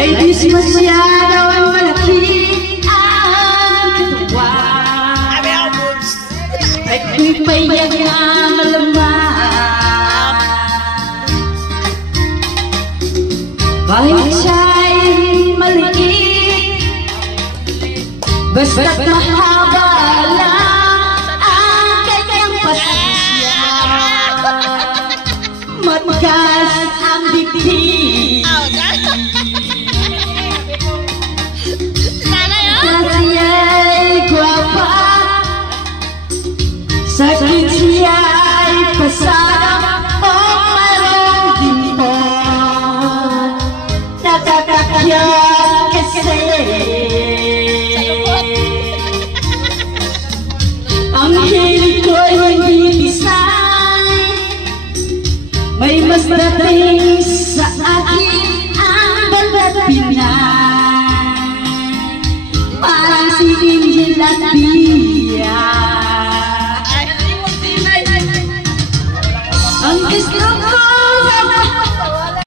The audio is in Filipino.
Ladies, masyadong malaki ang katawan. At ko'y payag na malamang. Kahit siya'y maliit, basta't mahaba lang ang kanyang pasensya. Matigas ang dibdib, kasiya'y gwapa, sakit siya'y pasada o mayroong dimpon. Nakakakyak kasi ang hilig ko'y hindi design. May mas dating sa akin ang balat Pinay. Parang si Angel at